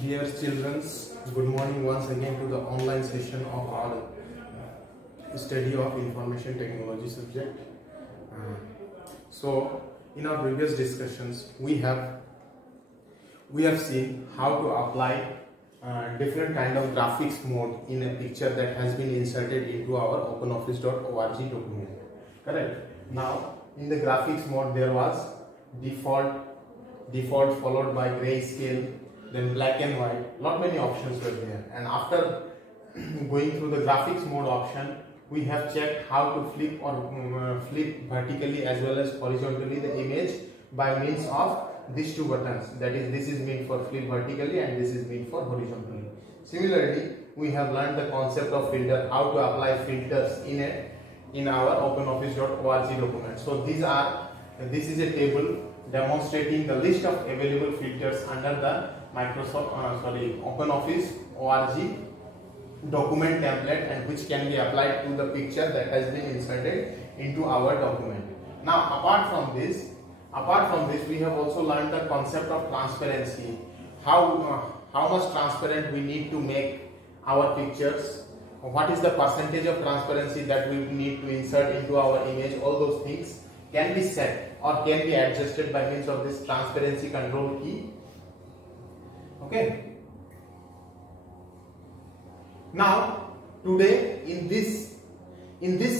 Dear children, good morning once again to the online session of our study of information technology subject. So in our previous discussions we have seen how to apply different kind of graphics mode in a picture that has been inserted into our openoffice.org document. Correct? Now in the graphics mode there was default followed by grayscale, then black and white. Not many options were there, and after going through the graphics mode option, we have checked how to flip or flip vertically as well as horizontally the image by means of these two buttons. That is, this is meant for flip vertically and this is meant for horizontally. Similarly, we have learned the concept of filter, how to apply filters in our openoffice.org document. So this is a table demonstrating the list of available filters under the OpenOffice ORG document template, and which can be applied to the picture that has been inserted into our document. Now apart from this we have also learned the concept of transparency, how much transparent we need to make our pictures, what is the percentage of transparency that we need to insert into our image. All those things can be set or can be adjusted by means of this transparency control key. Okay. Now today in this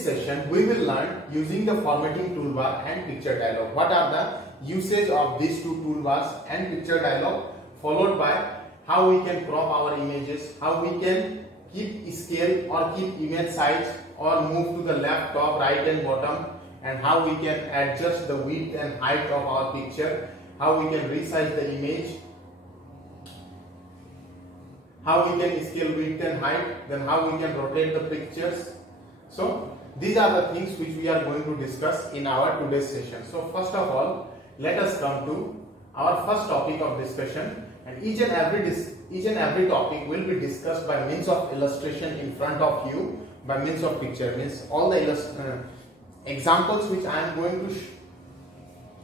session we will learn using the formatting toolbar and picture dialog. What are the usage of these two toolbars and picture dialog, followed by how we can crop our images, how we can keep scale or keep image size or move to the left, top, right and bottom, and how we can adjust the width and height of our picture, how we can resize the image, how we can scale width and height, then how we can rotate the pictures. So these are the things which we are going to discuss in our today's session. So first of all, let us come to our first topic of discussion, and each and every topic will be discussed by means of illustration in front of you, by means of picture. Means all the examples which I am going to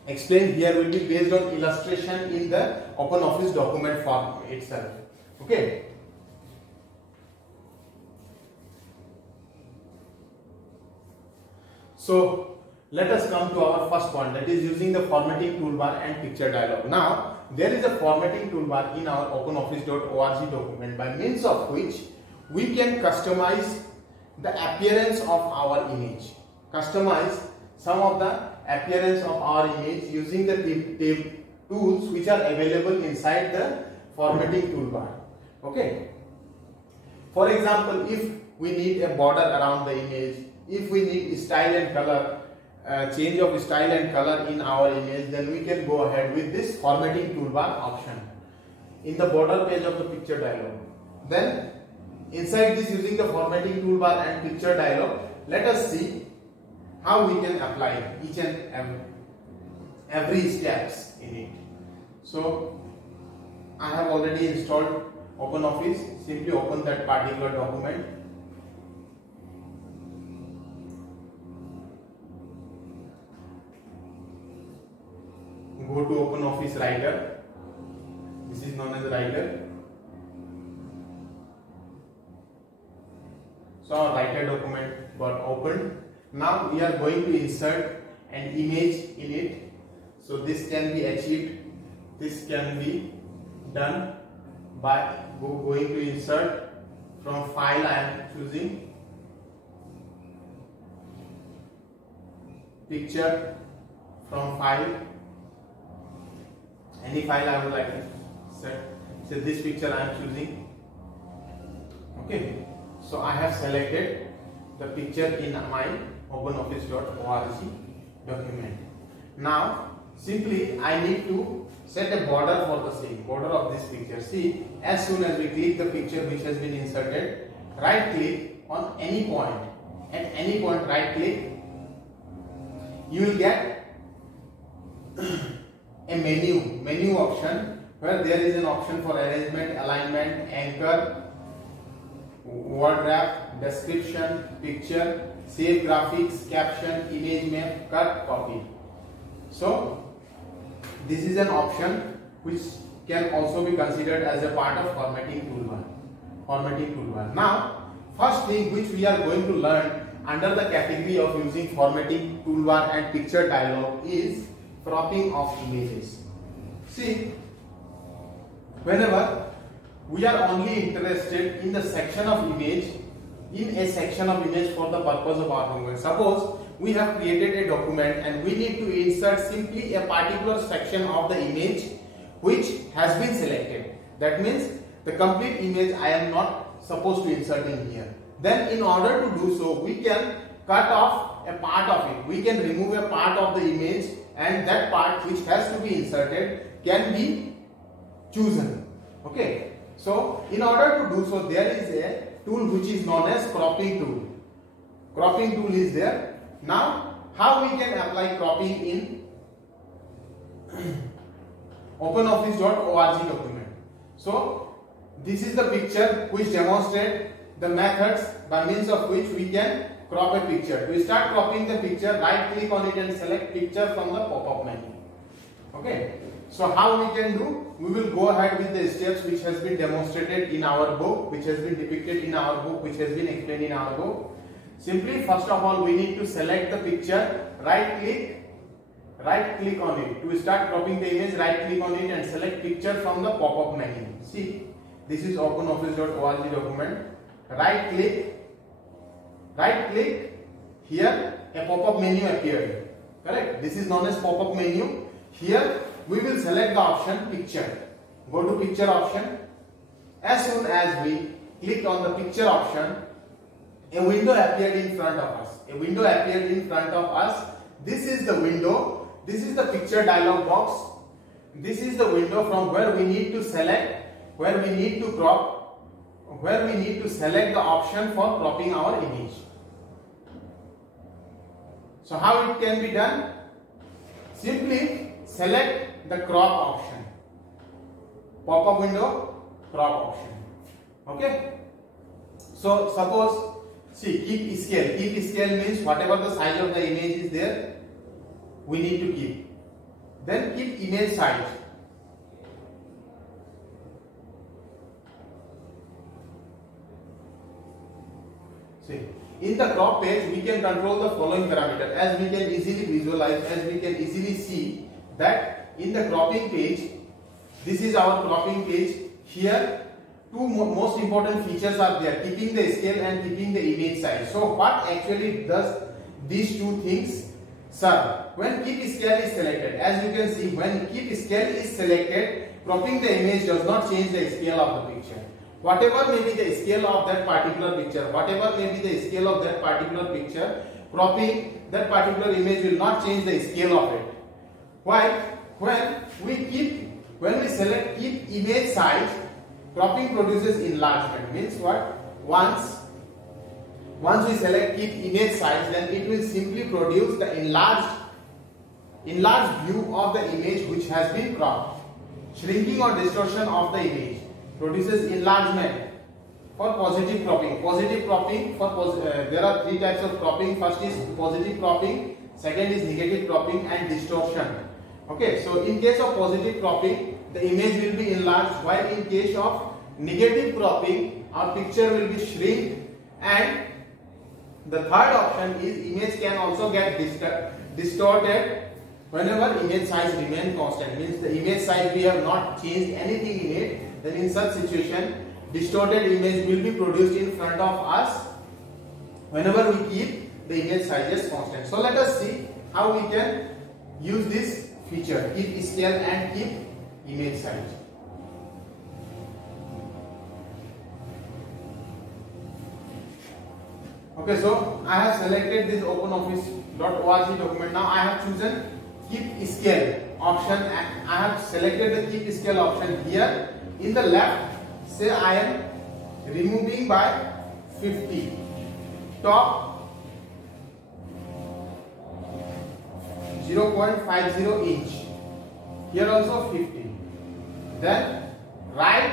explain here will be based on illustration in the OpenOffice document form itself. Okay. So let us come to our first point, that is using the formatting toolbar and picture dialog. Now there is a formatting toolbar in our openoffice.org document by means of which we can customize the appearance of our image. Customize some of the appearance of our image using the tools which are available inside the formatting toolbar. Okay. For example, if we need a border around the image, if we need style and color, change of style and color in our image, then we can go ahead with this formatting toolbar option in the border page of the picture dialog. Then inside this, using the formatting toolbar and picture dialog, let us see how we can apply each and every steps in it. So I have already installed OpenOffice. Simply open that particular document. Go to OpenOffice Writer. This is known as Writer. So our Writer document got opened. Now we are going to insert an image in it. So this can be achieved. This can be done by going to insert from file. I am choosing picture from file. Any file I would like to set. So this picture I am choosing. Okay. So I have selected the picture in my openoffice.org document. Now simply I need to set a border for the same border of this picture. See, as soon as we click the picture which has been inserted, right click on any point. At any point right click, you will get a menu option where there is an option for arrangement, alignment, anchor, word wrap, description, picture, save graphics, caption, image map, cut, copy. So this is an option which can also be considered as a part of formatting toolbar. Now, first thing which we are going to learn under the category of using formatting toolbar and picture dialog is cropping of images. See, whenever we are only interested in the section of image, for the purpose of our document. Suppose we have created a document and we need to insert simply a particular section of the image which has been selected. That means the complete image I am not supposed to insert in here. Then in order to do so, we can cut off a part of it. We can remove a part of the image, and that part which has to be inserted can be chosen. Okay. So in order to do so, there is a tool which is known as cropping tool. Cropping tool is there. Now, how we can apply cropping in OpenOffice.org document? So this is the picture which demonstrates the methods by means of which we can crop a picture. To start cropping the picture, right click on it and select picture from the pop-up menu. Okay. So how we can do? We will go ahead with the steps which has been demonstrated in our book, which has been depicted in our book, which has been explained in our book. Simply, first of all, we need to select the picture, right click on it. To start cropping the image, right click on it and select picture from the pop-up menu. See, this is OpenOffice.org document. Right click, here a pop-up menu appeared. Correct? This is known as pop-up menu. Here we will select the option picture. Go to picture option. As soon as we click on the picture option, a window appeared in front of us. This is the window. This is the picture dialog box. This is the window from where we need to select, where we need to crop, where we need to select the option for cropping our image. So how it can be done? Simply select the crop option. Pop-up window, crop option. Okay. So suppose, see, keep scale. Keep scale means whatever the size of the image is there, we need to keep. Then keep image size. See, in the crop page, we can control the following parameter. As we can easily visualize, as we can easily see that in the cropping page, this is our cropping page. Here, two most important features are there: keeping the scale and keeping the image size. So, what actually does these two things serve? When keep scale is selected, as you can see, when keep scale is selected, cropping the image does not change the scale of the picture. Whatever may be the scale of that particular picture, cropping that particular image will not change the scale of it. Why? When we select keep image size, cropping produces enlargement. Means what? Once we select keep image size, then it will simply produce the enlarged view of the image which has been cropped. Shrinking or distortion of the image produces enlargement. For positive cropping, there are three types of cropping. First is positive cropping, second is negative cropping, and distortion. Okay, so in case of positive cropping, the image will be enlarged, while in case of negative cropping, our picture will be shrink. And the third option is image can also get distorted whenever image size remain constant. Means the image size we have not changed anything in it. Then in such situation, distorted image will be produced in front of us whenever we keep the image sizes constant. So let us see how we can use this feature, keep scale and keep image size. Okay, so I have selected this OpenOffice.org document. Now I have chosen keep scale option and I have selected the keep scale option here. In the left, say I am removing by 50. Top 0.50 inch. Here also 50. Then right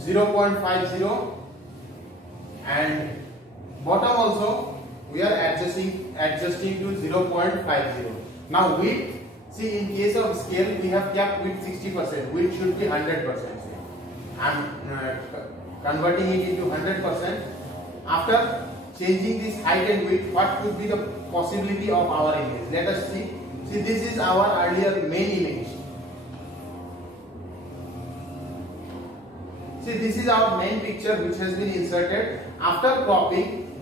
0.50 and bottom also we are adjusting to 0.50. Now width See, in case of scale, we have kept width 60%. Width should be 100%. I am converting it into 100%. After changing this height and width, what could be the possibility of our image? Let us see. See, this is our earlier main image. See, this is our main picture which has been inserted. After cropping,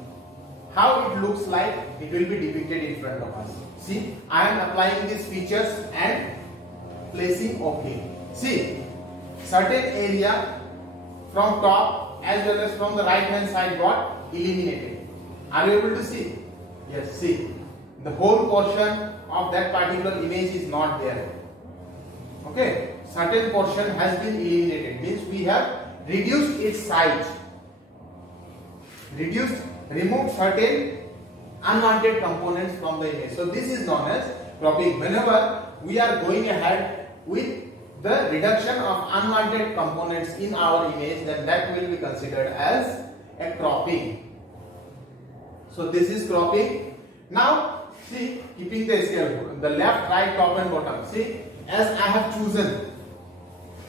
how it looks like, it will be depicted in front of us. See, I am applying these features and placing OK. See, certain area from top as well as from the right hand side got eliminated. Are you able to see? Yes, see, the whole portion of that particular image is not there. Okay, certain portion has been eliminated, means we have reduced its size, removed certain unwanted components from the image. So this is known as cropping. Whenever we are going ahead with the reduction of unwanted components in our image, then that will be considered as a cropping. So this is cropping. Now see, keeping the scale, the left, right, top and bottom. See, as I have chosen,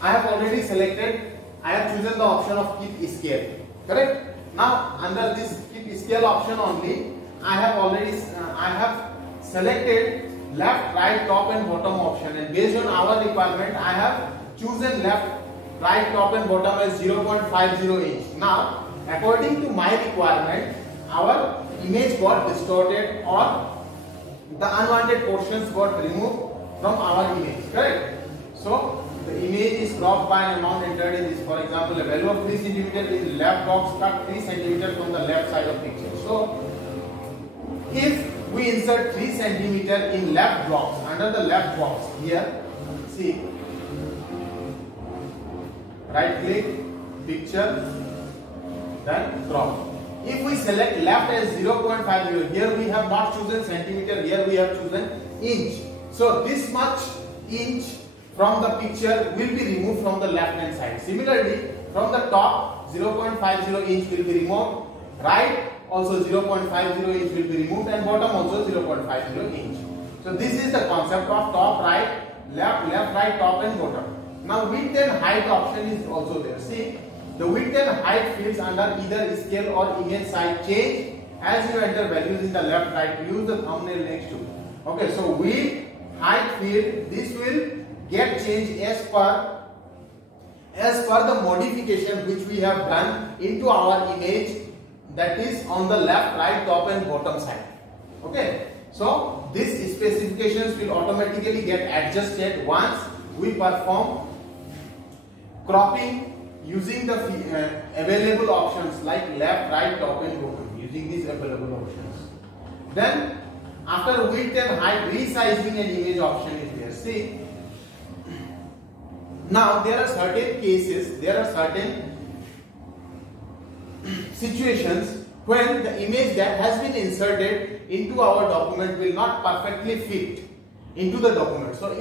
I have already selected, I have chosen the option of keep scale. Correct? Now under this keep scale option only, I have selected left, right, top and bottom option, and based on our requirement I have chosen left, right, top and bottom as 0.50 inch. Now according to my requirement, our image got distorted or the unwanted portions got removed from our image. Correct? So the image is cropped by an amount entered in this. For example, a value of 3 cm in left box, cut 3 cm from the left side of picture. So if we insert 3 cm in left box, under the left box here, see, right click, picture, then crop. If we select left as 0.50, here we have not chosen centimeter, here we have chosen inch. So this much inch from the picture will be removed from the left hand side. Similarly, from the top 0.50 inch will be removed, right also 0.50 inch will be removed, and bottom also 0.50 inch. So this is the concept of top, right, left, right, top and bottom. Now width and height option is also there. See, the width and height fields under either scale or image size change as you enter values in the left, right. Use the thumbnail next to. Okay, so width, height field, this will get changed as per the modification which we have done into our image, that is on the left, right, top and bottom side. Okay, so these specifications will automatically get adjusted once we perform cropping using the available options like left, right, top and bottom, using these available options. Then after width and height, resizing an image option is there. See, now there are certain cases, there are certain situations when the image that has been inserted into our document will not perfectly fit into the document. So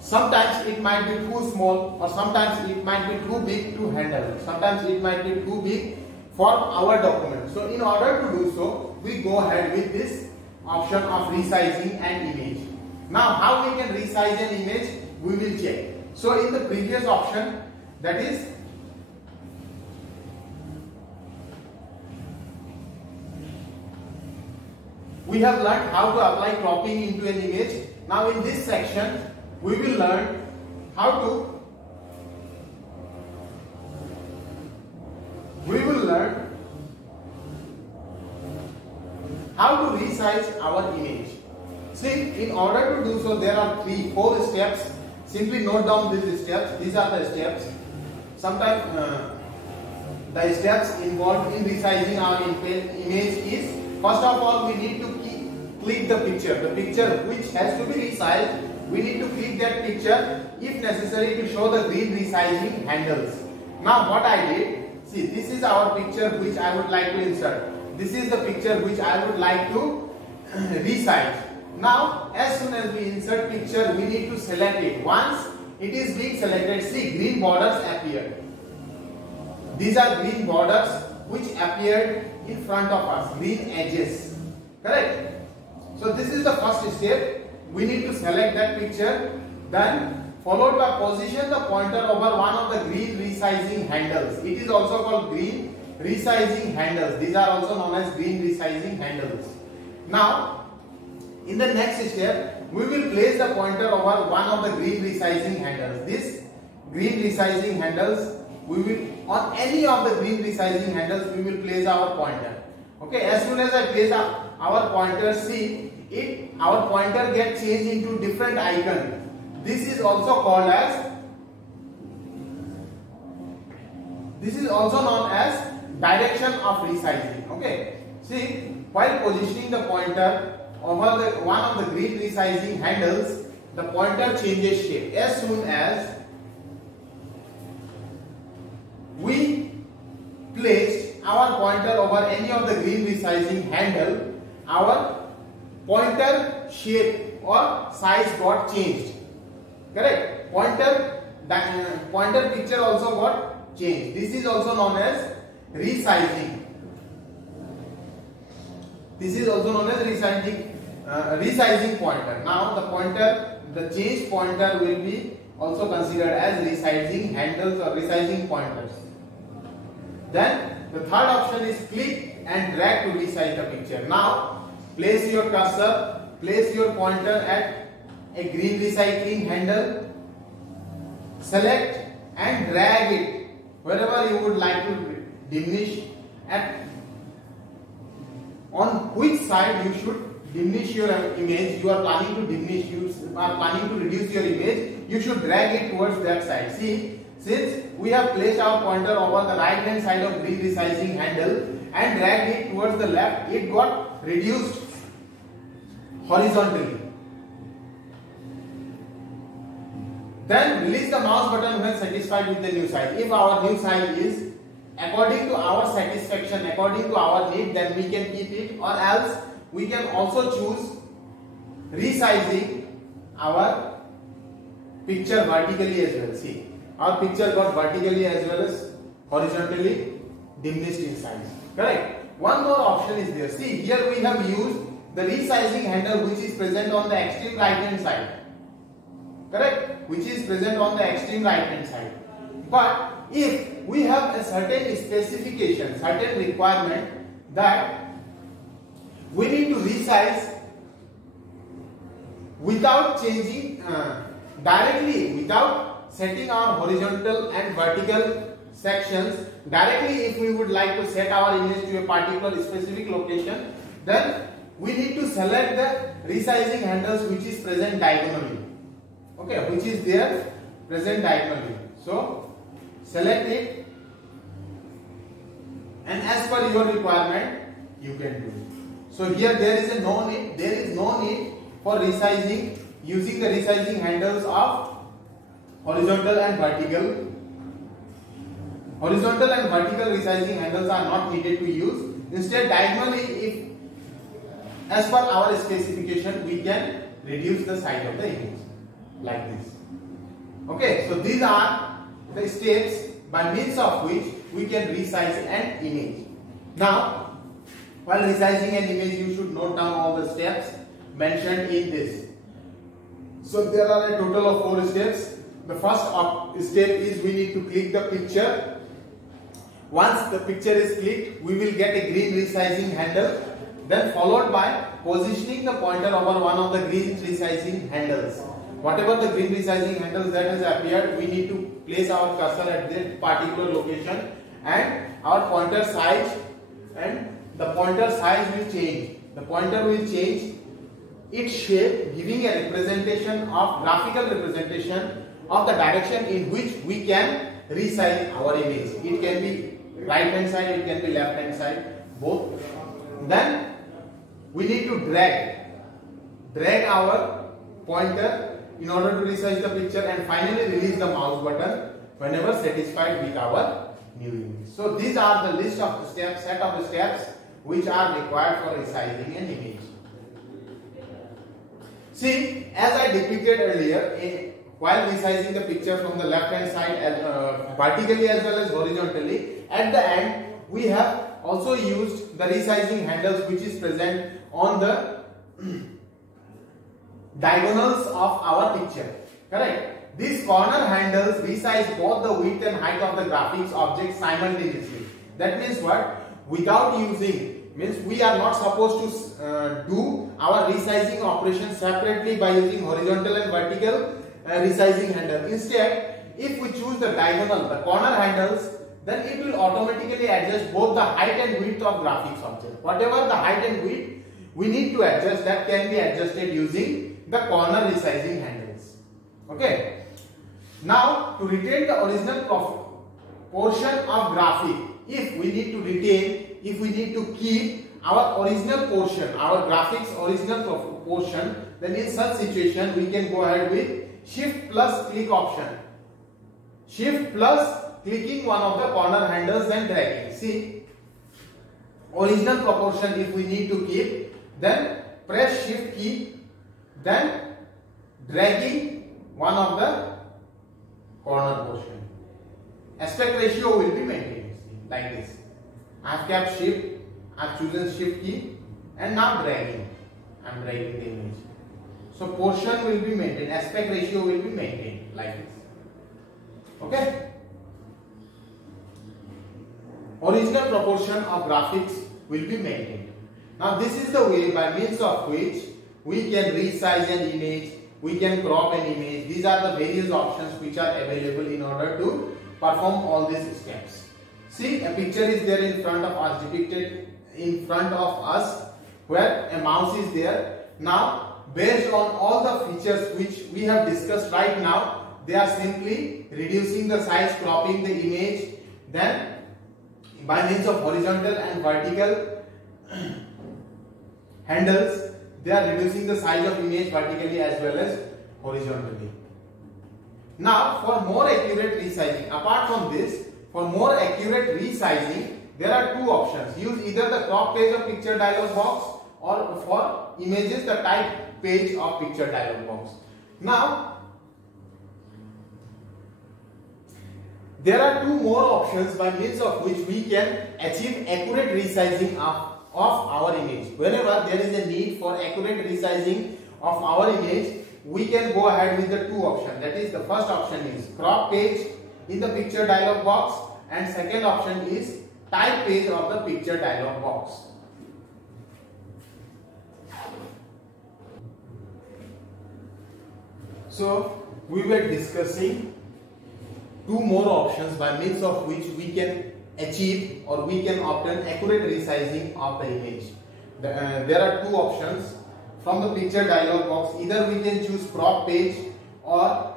sometimes it might be too small, or sometimes it might be too big to handle. Sometimes it might be too big for our document. So in order to do so, we go ahead with this option of resizing an image. Now how we can resize an image, we will check. So in the previous option, that is we have learned how to apply cropping into an image. Now in this section we will learn how to resize our image. See, in order to do so, there are 4 steps. Simply note down these steps. These are the steps. Sometimes the steps involved in resizing our image is, first of all, we need to click the picture. The picture which has to be resized, we need to click that picture if necessary to show the green resizing handles. Now what I did, see, this is our picture which I would like to insert. This is the picture which I would like to resize. Now as soon as we insert picture, we need to select it. Once it is being selected, see, green borders appear. These are green borders which appeared in front of us, green edges. Correct? So this is the first step. we need to select that picture, then followed by position the pointer over one of the green resizing handles. It is also called green resizing handles. These are also known as green resizing handles. Now, in the next step, we will place the pointer over one of the green resizing handles. This green resizing handles, we will, on any of the green resizing handles, we will place our pointer. Okay, as soon as I place our pointer, see it, our pointer gets changed into different icon. This is also called as, this is also known as direction of resizing. Okay, see, while positioning the pointer over one of the green resizing handles, the pointer changes shape. As soon as we placed our pointer over any of the green resizing handle, our pointer shape or size got changed. Correct? Pointer picture also got changed. This is also known as resizing. This is also known as resizing pointer. Now the pointer, the changed pointer will be also considered as resizing handles or resizing pointers. Then the third option is click and drag to resize the picture. Now place your cursor, place your pointer at a green recycling handle, select and drag it wherever you would like to diminish, at on which side you should diminish your image. You are planning to diminish, you are planning to reduce your image, you should drag it towards that side. See, since we have placed our pointer over the right hand side of green resizing handle and dragged it towards the left, it got reduced horizontally. Then release the mouse button when satisfied with the new size. If our new size is according to our satisfaction, according to our need, then we can keep it, or else we can also choose resizing our picture vertically as well. See, our picture got vertically as well as horizontally diminished in size. Correct? One more option is there. See, here we have used the resizing handle which is present on the extreme right hand side. Correct? Which is present on the extreme right hand side. But if we have a certain specification, certain requirement that we need to resize without changing directly, without setting our horizontal and vertical sections, directly if we would like to set our image to a particular specific location, then we need to select the resizing handles which is present diagonally. Okay, which is there present diagonally. So select it, and as per your requirement you can do it. So here there is no need for resizing using the resizing handles of horizontal and vertical. Horizontal and vertical resizing handles are not needed to use. Instead, diagonally, if as per our specification, we can reduce the size of the image like this. Okay, so these are the steps by means of which we can resize an image. Now, while resizing an image, you should note down all the steps mentioned in this. So there are a total of 4 steps. The first step is we need to click the picture. Once the picture is clicked, we will get a green resizing handle, then followed by positioning the pointer over one of the green resizing handles. Whatever the green resizing handles that has appeared, we need to place our cursor at that particular location, and our pointer size will change. The pointer will change its shape, giving a representation of graphical representation of the direction in which we can resize our image. It can be right hand side, it can be left hand side, both. Then we need to drag our pointer in order to resize the picture, and finally release the mouse button whenever satisfied with our new image. So these are the list of steps, set of steps which are required for resizing an image. See, as I depicted earlier, while resizing the picture from the left hand side vertically as well as horizontally, at the end we have also used the resizing handles which is present on the diagonals of our picture. Correct? These corner handles resize both the width and height of the graphics object simultaneously. That means what? Without using, means we are not supposed to do our resizing operation separately by using horizontal and vertical resizing handle. Instead, if we choose the diagonal, the corner handles, then it will automatically adjust both the height and width of graphics object. Whatever the height and width we need to adjust, that can be adjusted using the corner resizing handles. Okay. Now, to retain the original portion of graphic, if we need to keep our original portion, our graphics original portion, then in such situation we can go ahead with shift plus click option. Shift plus clicking one of the corner handles and dragging. See, original proportion if we need to keep, then press shift key, then dragging one of the corner portion. Aspect ratio will be maintained like this. I have kept shift, I have chosen shift key, and now dragging. I am dragging the image. So portion will be maintained, aspect ratio will be maintained like this. Okay. Original proportion of graphics will be maintained. Now this is the way by means of which we can resize an image, we can crop an image. These are the various options which are available in order to perform all these steps. See, a picture is there in front of us, depicted in front of us, where a mouse is there. Now, based on all the features which we have discussed right now, they are simply reducing the size, cropping the image, then by means of horizontal and vertical handles, they are reducing the size of image vertically as well as horizontally. Now, for more accurate resizing, apart from this, for more accurate resizing, there are two options. Use either the crop page of picture dialog box, or for images the type page of picture dialog box. Now, there are two more options by means of which we can achieve accurate resizing of our image. Whenever there is a need for accurate resizing of our image, we can go ahead with the two options. That is, the first option is crop page in the picture dialog box, and second option is type page of the picture dialog box. So we were discussing two more options by means of which we can achieve or we can obtain accurate resizing of the image. There are two options from the picture dialog box. Either we can choose crop page or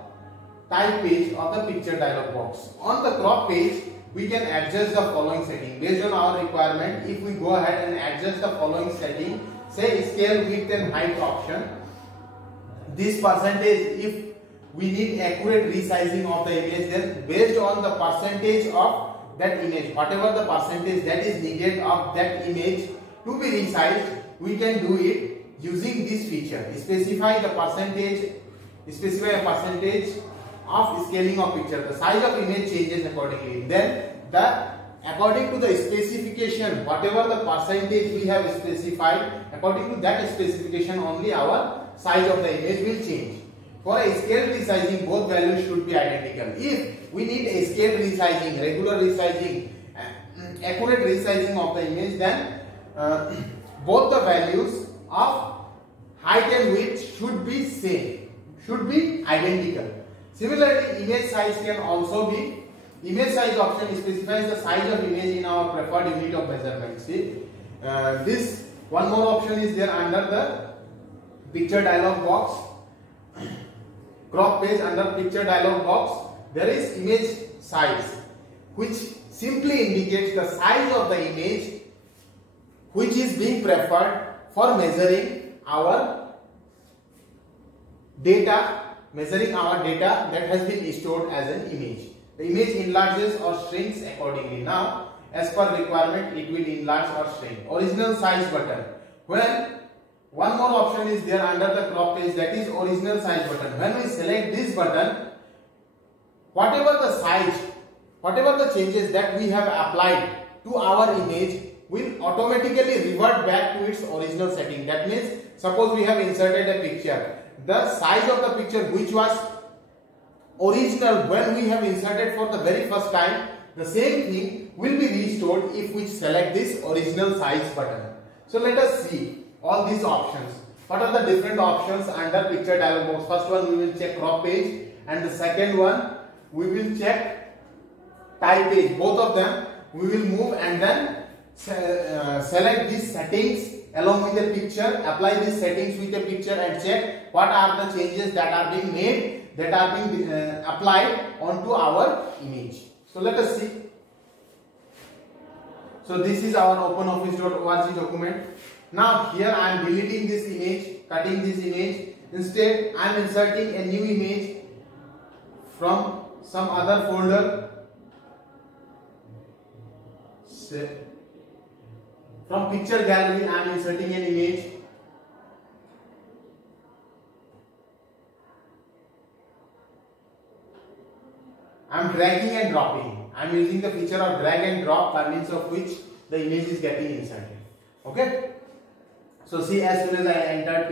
type page of the picture dialog box. On the crop page, we can adjust the following setting based on our requirement. If we go ahead and adjust the following setting, say scale width and height option, this percentage, if we need accurate resizing of the image, then based on the percentage of that image, whatever the percentage that is needed of that image to be resized, we can do it using this feature. Specify a percentage of scaling of picture. The size of image changes accordingly. Then according to the specification, whatever the percentage we have specified, according to that specification only our size of the image will change. For a scale resizing, both values should be identical. If we need a scale resizing, regular resizing, accurate resizing of the image, then both the values of height and width should be same, should be identical. Similarly, image size can also be, image size option specifies the size of image in our preferred unit of measurement. See, this one more option is there under the picture dialog box. Crop page under picture dialog box, there is image size, which simply indicates the size of the image which is being preferred for measuring our data, that has been stored as an image. The image enlarges or shrinks accordingly. Now, as per requirement, it will enlarge or shrink. Original size button. When one more option is there under the crop page, that is original size button. When we select this button, whatever the size, whatever the changes that we have applied to our image will automatically revert back to its original setting. That means, suppose we have inserted a picture the size of the picture which was original when we have inserted for the very first time, the same thing will be restored if we select this original size button. So let us see all these options. What are the different options under picture dialog box? First one we will check crop page, and the second one we will check type page. Both of them we will move and then select these settings along with the picture, apply these settings with the picture and check what are the changes that are being made, that are being applied onto our image. So let us see. So this is our OpenOffice.org document. Now here I am deleting this image, cutting this image. Instead I am inserting a new image from some other folder. From picture gallery I am inserting an image. I am dragging and dropping. I am using the feature of drag and drop by means of which the image is getting inserted. Okay. So see, as soon as I entered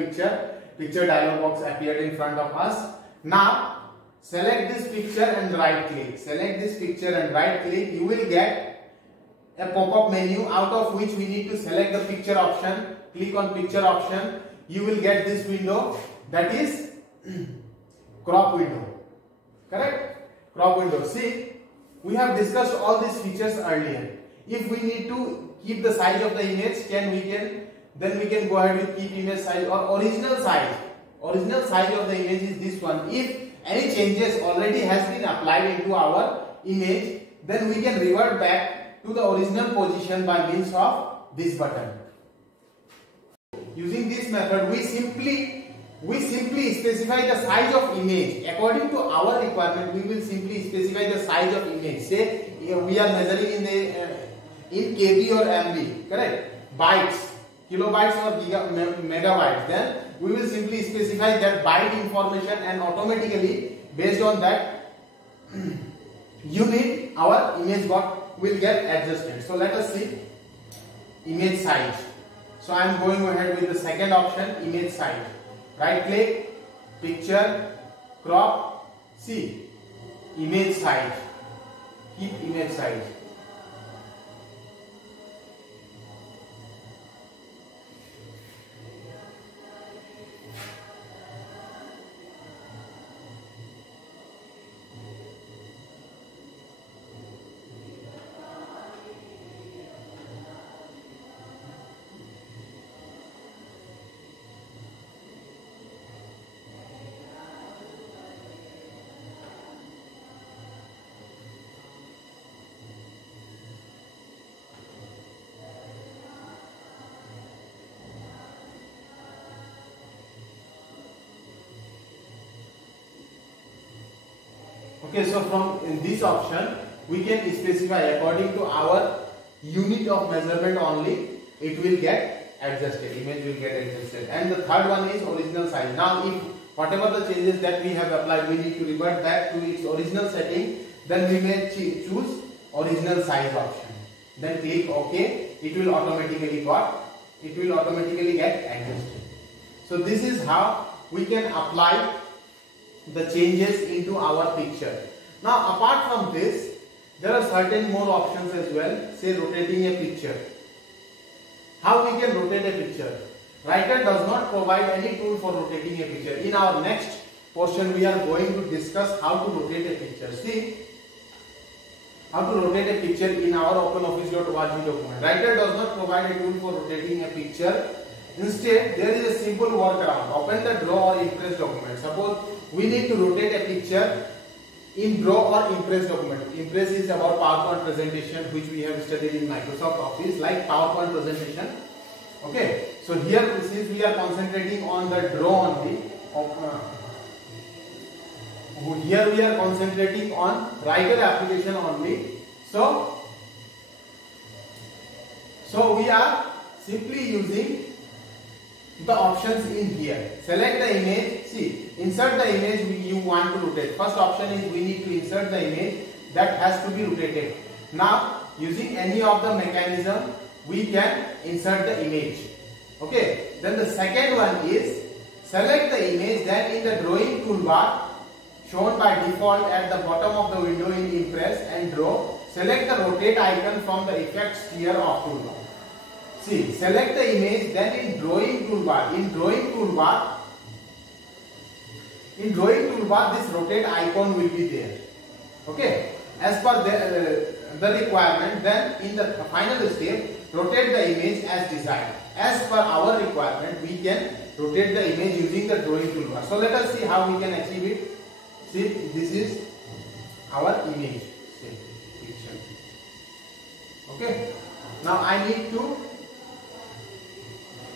picture dialog box appeared in front of us. Now select this picture and right click. Select this picture and right click. You will get a pop-up menu out of which we need to select the picture option. Click on picture option. You will get this window, that is crop window. Correct? Crop window. See, we have discussed all these features earlier. If we need to keep the size of the image, then we can go ahead with keep image size or original size. Original size of the image is this one. If any changes already has been applied into our image, then we can revert back to the original position by means of this button. Using this method, we simply specify the size of image according to our requirement. We will simply specify the size of image. Say we are measuring in KB or MB, correct? Bytes, kilobytes or megabytes. Then we will simply specify that byte information, and automatically based on that unit our image will get adjusted. So let us see image size. So I am going ahead with the second option, image size. Right click, picture, crop, see image size. Keep image size. Okay, so from this option we can specify according to our unit of measurement only, it will get adjusted, image will get adjusted. And the third one is original size. Now if whatever the changes that we have applied, we need to revert back to its original setting, then we may choose original size option. Then click OK, it will automatically get adjusted. So this is how we can apply the changes into our picture. Now apart from this, there are certain more options as well. Say rotating a picture. How we can rotate a picture? Writer does not provide any tool for rotating a picture. In our next portion we are going to discuss how to rotate a picture. See how to rotate a picture in our OpenOffice.org document. Writer does not provide a tool for rotating a picture. Instead, there is a simple workaround. Open the Draw or Impress document. Suppose we need to rotate a picture in Draw or Impress document. Impress is about PowerPoint presentation, which we have studied in Microsoft Office, like PowerPoint presentation. Okay, so here since we are concentrating on the Draw only, here we are concentrating on Writer application only. So we are simply using the options in here. Select the image. See, insert the image you want to rotate. First option is we need to insert the image that has to be rotated. Now using any of the mechanism we can insert the image. Okay. Then the second one is Select the image, then in the drawing toolbar shown by default at the bottom of the window in Impress and Draw, select the rotate icon from the effects tier of toolbar. See, select the image, then in drawing toolbar, this rotate icon will be there. Okay, as per the requirement, then in the final step, rotate the image as desired. As per our requirement, we can rotate the image using the drawing toolbar. So let us see how we can achieve it. See, this is our image. See, picture. Okay. Now I need to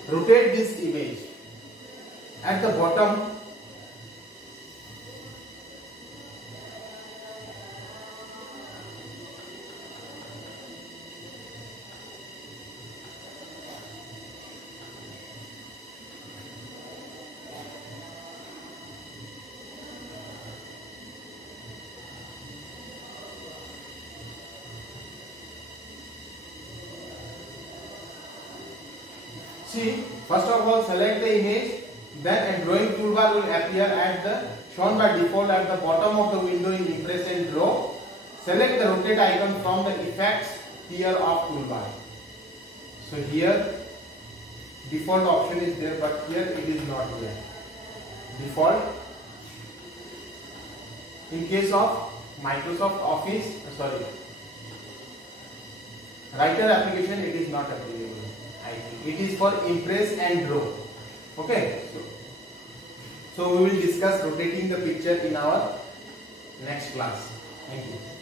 rotate this image. At the bottom, see, first of all select the image, then a drawing toolbar will appear at the shown by default at the bottom of the window in Impress and Draw. Select the rotate icon from the effects tier of toolbar. So here default option is there, but here it is not there. Default. In case of Microsoft Office, Writer application, it is not available. I think it is for Impress and Draw. Okay, so we will discuss rotating the picture in our next class. Thank you.